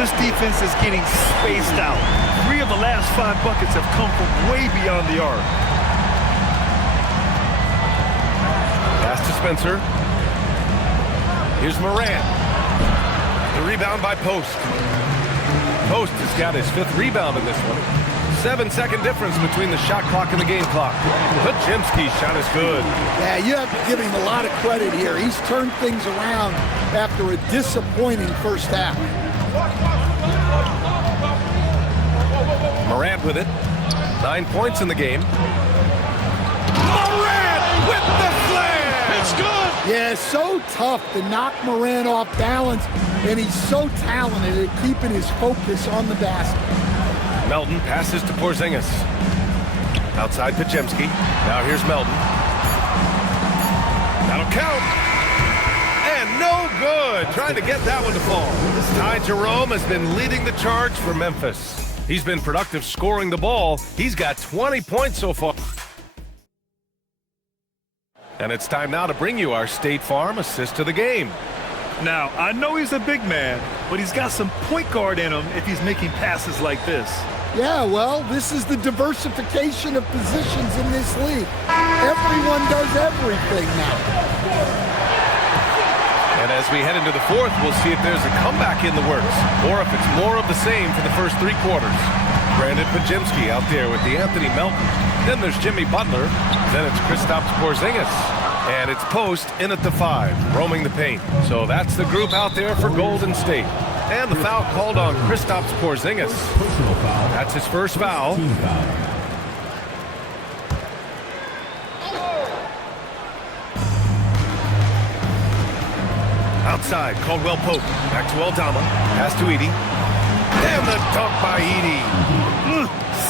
This defense is getting spaced out. 3 of the last 5 buckets have come from way beyond the arc. Pass to Spencer. Here's Morant. The rebound by Post. Post has got his 5th rebound in this one. 7-second difference between the shot clock and the game clock. Pajemski's shot is good. Yeah, you have to give him a lot of credit here. He's turned things around after a disappointing first half. Morant with it. 9 points in the game. Morant with the slam! It's good! Yeah, so tough to knock Morant off balance, and he's so talented at keeping his focus on the basket. Melton passes to Porzingis. Outside Pajemski. Now here's Melton. That'll count. And no good. Trying to get that one to fall. Ty Jerome has been leading the charge for Memphis. He's been productive scoring the ball. He's got 20 points so far. And it's time now to bring you our State Farm assist to the game. Now, I know he's a big man, but he's got some point guard in him if he's making passes like this. Yeah, well, this is the diversification of positions in this league. Everyone does everything now. And as we head into the 4th, we'll see if there's a comeback in the works, or if it's more of the same for the first 3 quarters. Brandon Pajemski out there with the Anthony Melton. Then there's Jimmy Butler. Then it's Kristaps Porzingis. And it's Post in at the 5, roaming the paint. So that's the group out there for Golden State. And the foul called on Kristaps Porzingis. That's his first foul. Outside, Caldwell Pope. Back to Aldama. Pass to Edey. And the dunk by Edey.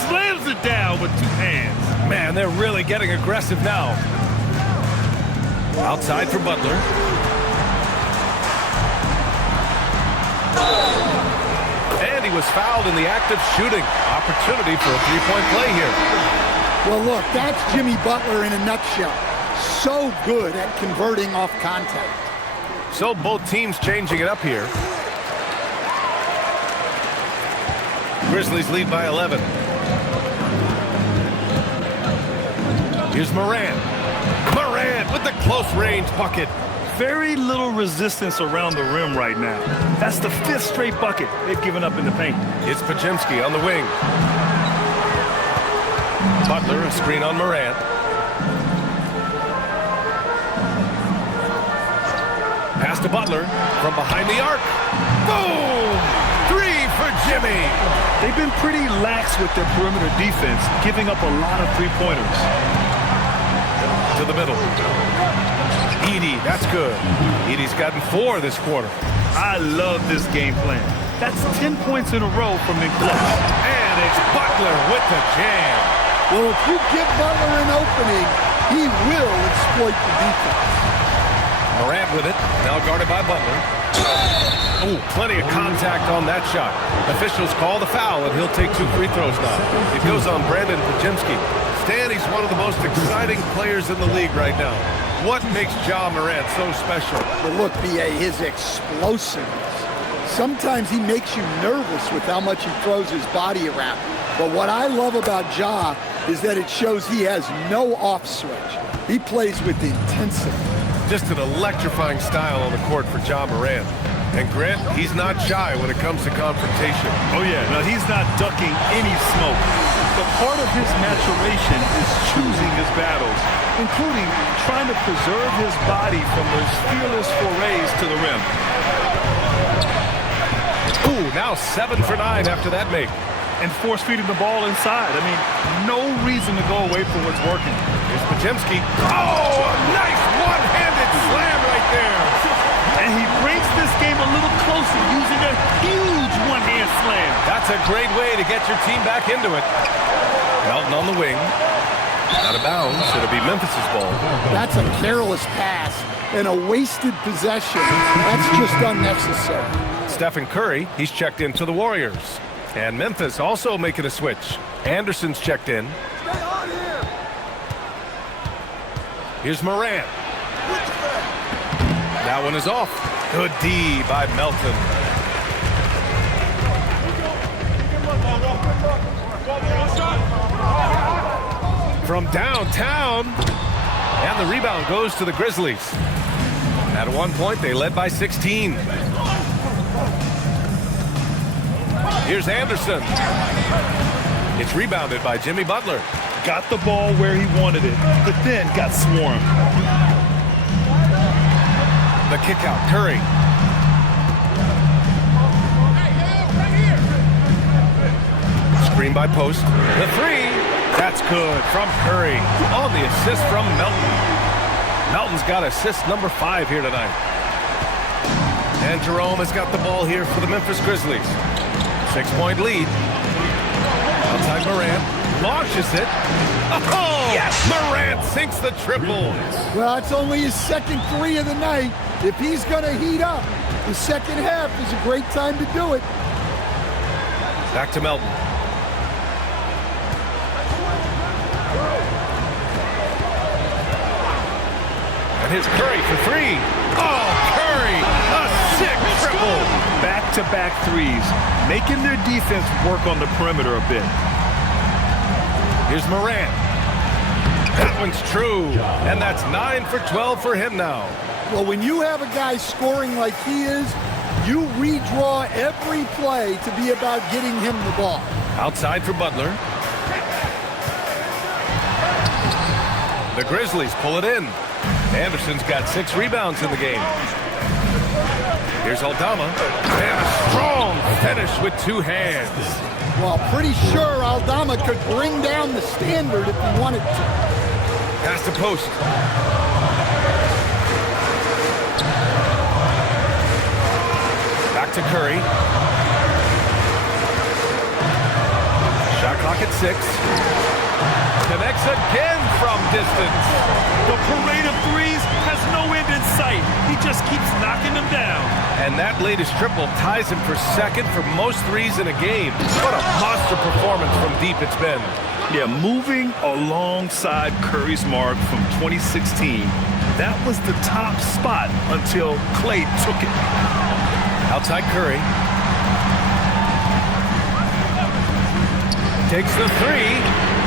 Slams it down with 2 hands. Man, they're really getting aggressive now. Outside for Butler. And he was fouled in the act of shooting. Opportunity for a 3-point play here. Well, look, that's Jimmy Butler in a nutshell. So good at converting off contact. So both teams changing it up here. Grizzlies lead by 11. Here's Morant. Morant with the close-range bucket. Very little resistance around the rim right now. That's the 5th straight bucket they've given up in the paint. It's Pajemski on the wing. Butler, a screen on Morant. Pass to Butler from behind the arc. Boom! 3 for Jimmy. They've been pretty lax with their perimeter defense, giving up a lot of 3-pointers. To the middle. Edey, that's good. Edey's gotten 4 this quarter. I love this game plan. That's 10 points in a row from in clutch. And it's Butler with the jam. Well, if you give Butler an opening, he will exploit the defense. Morant with it. Now guarded by Butler. Ooh, plenty of contact on that shot. Officials call the foul, and he'll take 2 free throws now. It goes on Brandon Pajemski. Stan, he's one of the most exciting players in the league right now. What makes Ja Morant so special? But look, B.A., his explosiveness. Sometimes he makes you nervous with how much he throws his body around. But what I love about Ja is that it shows he has no off switch. He plays with intensity. Just an electrifying style on the court for Ja Morant. And Grant, he's not shy when it comes to confrontation. Oh yeah, no, he's not ducking any smoke. But part of his maturation is choosing his battles, including trying to preserve his body from those fearless forays to the rim. Ooh, now 7 for 9 after that make. And force feeding the ball inside. I mean, no reason to go away from what's working. Here's Pajemski. Oh, a nice one-handed slam right there. And he brings this game a little closer using a huge one-hand slam. That's a great way to get your team back into it. Melton on the wing. Out of bounds. It'll be Memphis's ball. That's a careless pass and a wasted possession. That's just unnecessary. Stephen Curry, he's checked in to the Warriors. And Memphis also making a switch. Anderson's checked in. Here's Morant. That one is off. Good D by Melton. From downtown. And the rebound goes to the Grizzlies. At one point, they led by 16. Here's Anderson. It's rebounded by Jimmy Butler. Got the ball where he wanted it, but then got swarmed. The kick out, Curry. Screen by Post. The three. That's good from Curry. On the assist from Melton. Melton's got assist number 5 here tonight. And Jerome has got the ball here for the Memphis Grizzlies. 6-point lead. Outside Morant. Launches it. Oh! Yes! Morant sinks the triple. Well, it's only his second 3 of the night. If he's going to heat up, the second half is a great time to do it. Back to Melton. And here's Curry for 3. Oh, Curry! A sick triple! Back-to-back threes, making their defense work on the perimeter a bit. Here's Morant. That one's true. And that's 9 for 12 for him now. Well, when you have a guy scoring like he is, you redraw every play to be about getting him the ball. Outside for Butler. The Grizzlies pull it in. Anderson's got 6 rebounds in the game. Here's Aldama. And a strong finish with 2 hands. Well, pretty sure Aldama could bring down the standard if he wanted to. Pass to Post. Back to Curry. Shot clock at 6. Connects again from distance. The parade of threes has no end in sight. He just keeps knocking them down. And that latest triple ties him for second for most threes in a game. What a monster performance from deep it's been. Yeah, moving alongside Curry's mark from 2016. That was the top spot until Klay took it. Outside Curry. Takes the 3.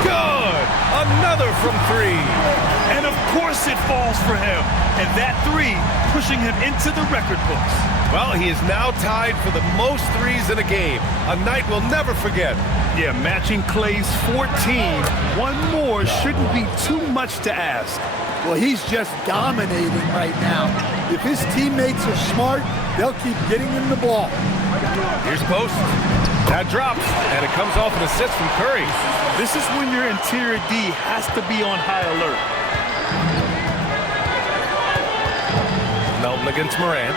Good! Another from 3. And of course it falls for him. And that 3 pushing him into the record books. Well, he is now tied for the most threes in a game. A night we'll never forget. Yeah, matching Klay's 14. One more shouldn't be too much to ask. Well, he's just dominating right now. If his teammates are smart, they'll keep getting him the ball. Here's Post. That drops, and it comes off an assist from Curry. This is when your interior D has to be on high alert. Melton against Morant.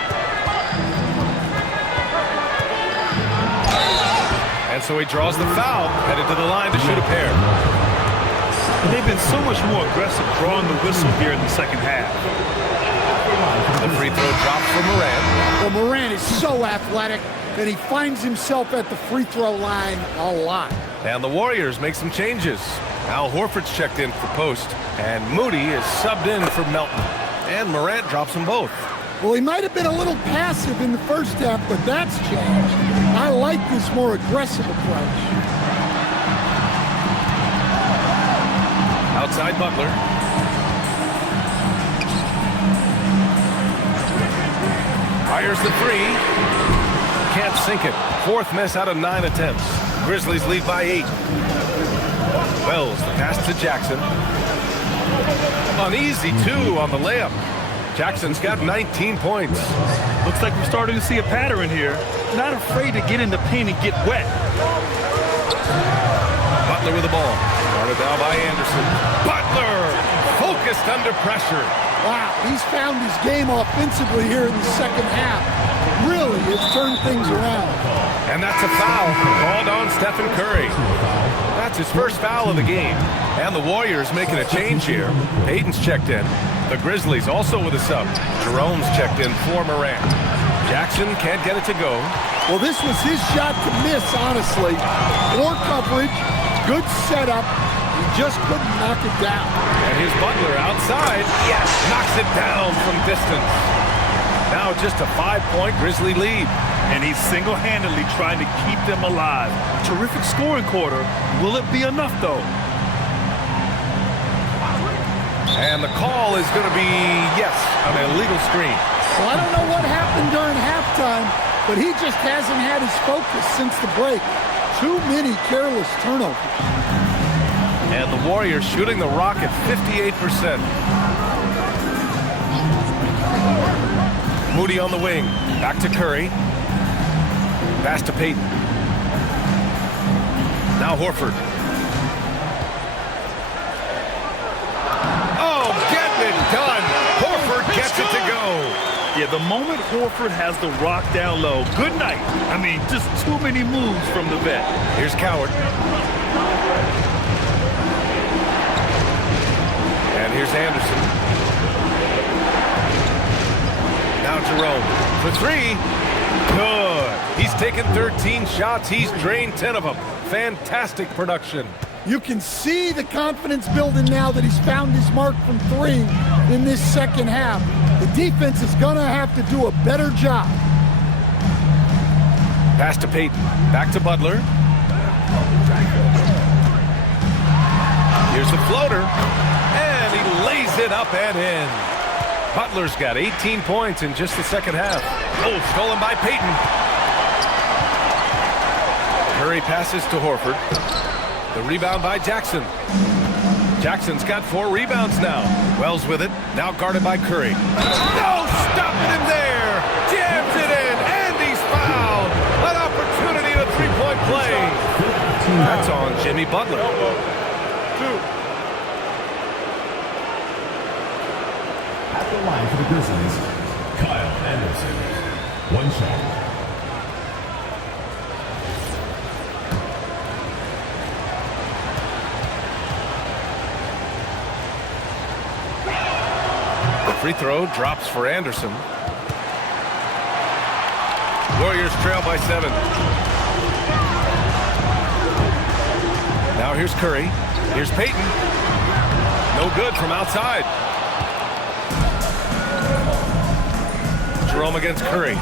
And so he draws the foul, headed to the line to shoot a pair. They've been so much more aggressive drawing the whistle here in the second half. The free throw drops for Morant. Well, Morant is so athletic, and he finds himself at the free throw line a lot. And the Warriors make some changes. Al Horford's checked in for Post, and Moody is subbed in for Melton. And Morant drops them both. Well, he might have been a little passive in the first half, but that's changed. I like this more aggressive approach. Outside Butler. Fires the 3. Can't sink it. 4th miss out of 9 attempts. Grizzlies lead by 8. Wells, the pass to Jackson. Uneasy 2 on the layup. Jackson's got 19 points. Looks like we're starting to see a pattern here. Not afraid to get in the paint and get wet. Butler with the ball. Guarded down by Anderson. Butler focused under pressure. Wow, he's found his game offensively here in the second half. Really has turned things around. And that's a foul called on Stephen Curry. That's his first foul of the game. And the Warriors making a change here. Hayden's checked in. The Grizzlies also with a sub. Jerome's checked in for Morant. Jackson can't get it to go. Well, this was his shot to miss, honestly. Poor coverage, good setup. He just couldn't knock it down. And here's Butler outside. Yes! Knocks it down from distance. Now just a 5-point Grizzly lead. And he's single-handedly trying to keep them alive. Terrific scoring quarter. Will it be enough, though? And the call is going to be, yes, an illegal screen. Well, I don't know what happened during halftime, but he just hasn't had his focus since the break. Too many careless turnovers. And the Warriors shooting the rock at 58%. Moody on the wing. Back to Curry. Pass to Payton. Now Horford. Oh, getting it done. Horford gets it to go. Yeah, the moment Horford has the rock down low, good night. I mean, just too many moves from the vet. Here's Coward. And here's Anderson. Now Jerome for three. Good. He's taken 13 shots. He's drained 10 of them. Fantastic production. You can see the confidence building now that he's found his mark from three in this second half. The defense is going to have to do a better job. Pass to Payton. Back to Butler. Here's the floater. And he lays it up and in. Butler's got 18 points in just the second half. Oh, stolen by Payton. Curry passes to Horford. The rebound by Jackson. Jackson's got 4 rebounds now. Wells with it. Now guarded by Curry. No, stopping him there. Jams it in, and he's fouled. An opportunity to three-point play. That's on Jimmy Butler. At the line for the Grizzlies, Kyle Anderson. 1 shot. Free throw drops for Anderson. Warriors trail by 7. Now here's Curry. Here's Payton. No good from outside. Jerome against Curry.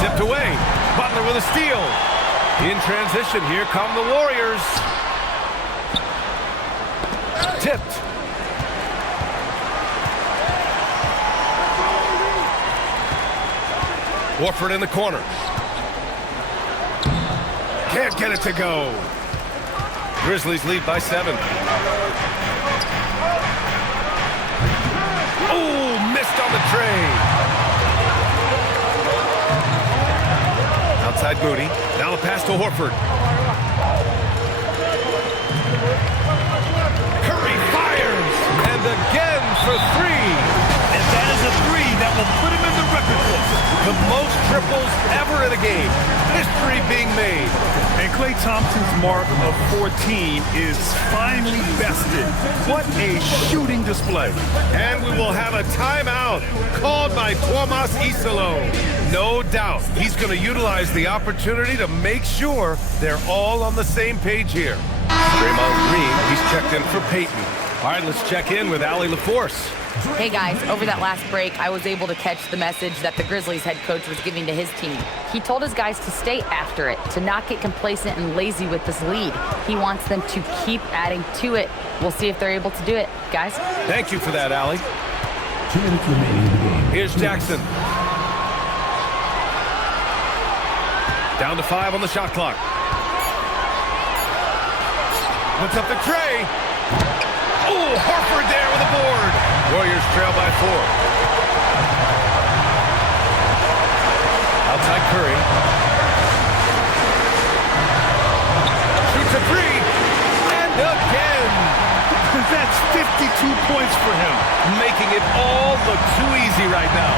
Tipped away. Butler with a steal. In transition, here come the Warriors. Tipped. Horford in the corner. Can't get it to go. Grizzlies lead by 7. Oh, missed on the tray. Outside Moody. Now the pass to Horford. Curry fires. And again for 3. And that is a 3 that will put him in the record book. The most triples ever in a game. History being made. And Klay Thompson's mark of 14 is finally bested. What a shooting display. And we will have a timeout called by Tomas Isolo. No doubt he's going to utilize the opportunity to make sure they're all on the same page here. Draymond Green, he's checked in for Payton. All right, let's check in with Allie LaForce. Hey guys, over that last break, I was able to catch the message that the Grizzlies head coach was giving to his team. He told his guys to stay after it, to not get complacent and lazy with this lead. He wants them to keep adding to it. We'll see if they're able to do it, guys. Thank you for that, Allie. 2 minutes remaining in the game. Here's Jackson. Down to 5 on the shot clock. Puts up the tray. Oh, Horford there with a board. Warriors trail by 4. Outside Curry. Shoots a 3. And again. That's 52 points for him. Making it all look too easy right now.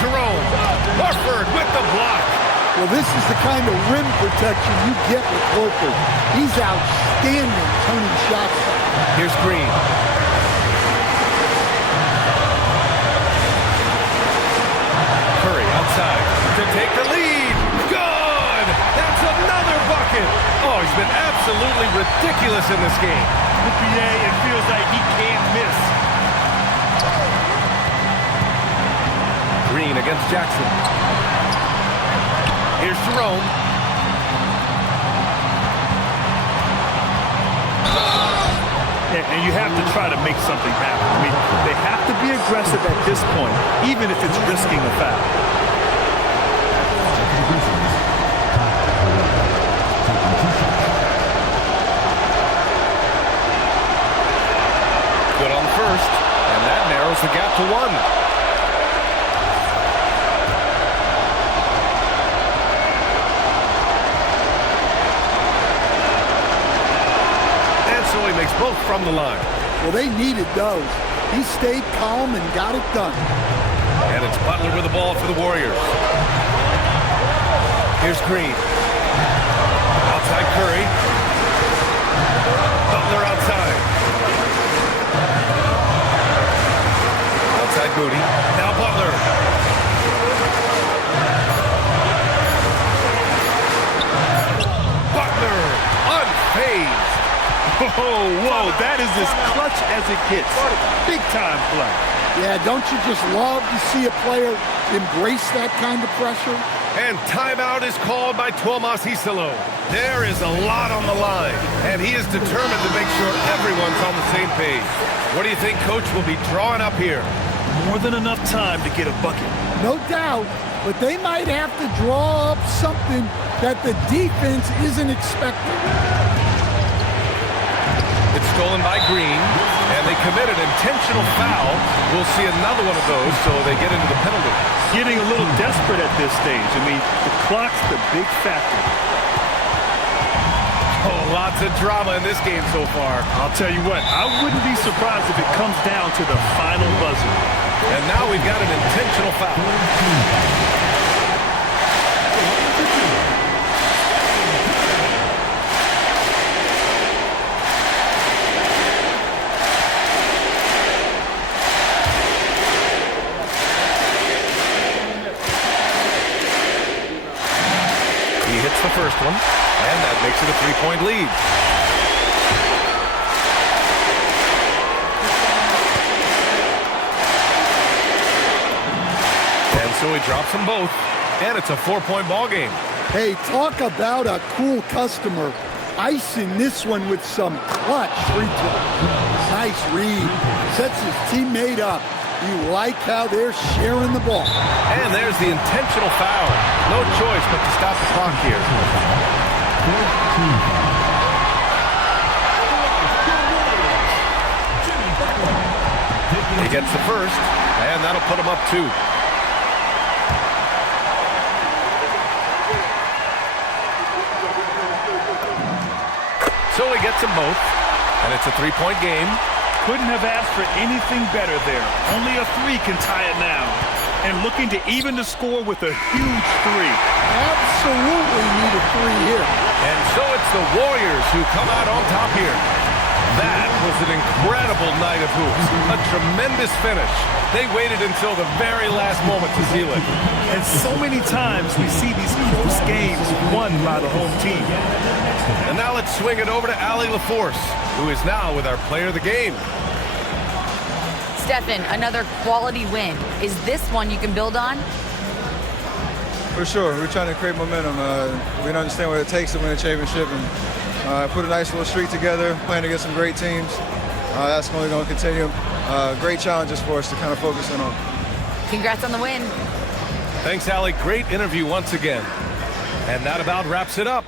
Jerome. Horford with the block. Well, this is the kind of rim protection you get with Horford. He's outstanding turning shots. Here's Green. Curry outside to take the lead. Good! That's another bucket. Oh, he's been absolutely ridiculous in this game. NBA, it feels like he can't miss. Green against Jackson. Here's Jerome. And you have to try to make something happen. I mean, they have to be aggressive at this point, even if it's risking a foul. Good on the first, and that narrows the gap to 1. And so he makes both from the line. Well, they needed those. He stayed calm and got it done. And it's Butler with the ball for the Warriors. Here's Green. Outside Curry. Butler outside. Outside Moody. Now Butler. Butler unfazed. Whoa, that is as clutch as it gets. Big time play. Yeah, don't you just love to see a player embrace that kind of pressure? And timeout is called by Tuomas Hisalo. There is a lot on the line, and he is determined to make sure everyone's on the same page. What do you think Coach will be drawing up here? More than enough time to get a bucket. No doubt, but they might have to draw up something that the defense isn't expecting. It's stolen by Green, and they commit an intentional foul. We'll see another one of those, so they get into the penalty. Getting a little desperate at this stage. I mean, the clock's the big factor. Oh, lots of drama in this game so far. I'll tell you what, I wouldn't be surprised if it comes down to the final buzzer. And now we've got an intentional foul. He hits the first one, and that makes it a 3-point lead. And so he drops them both, and it's a 4-point ball game. Hey, talk about a cool customer. Icing this one with some clutch free throw. Nice read. Sets his teammate up. You like how they're sharing the ball. And there's the intentional foul. No choice but to stop the clock here. He gets the first, and that'll put him up 2. So he gets them both, and it's a 3-point game. Couldn't have asked for anything better there. Only a 3 can tie it now. And looking to even the score with a huge 3. Absolutely need a 3 here. And so it's the Warriors who come out on top here. That was an incredible night of hoops. A tremendous finish. They waited until the very last moment to seal it. And so many times we see these close games won by the home team. And now let's swing it over to Allie LaForce, who is now with our player of the game. Stephen, another quality win. Is this one you can build on? For sure. We're trying to create momentum. We understand what it takes to win a championship, and put a nice little streak together, playing against some great teams. That's only going to continue. Great challenges for us to kind of focus in on. Congrats on the win. Thanks, Allie. Great interview once again. And that about wraps it up.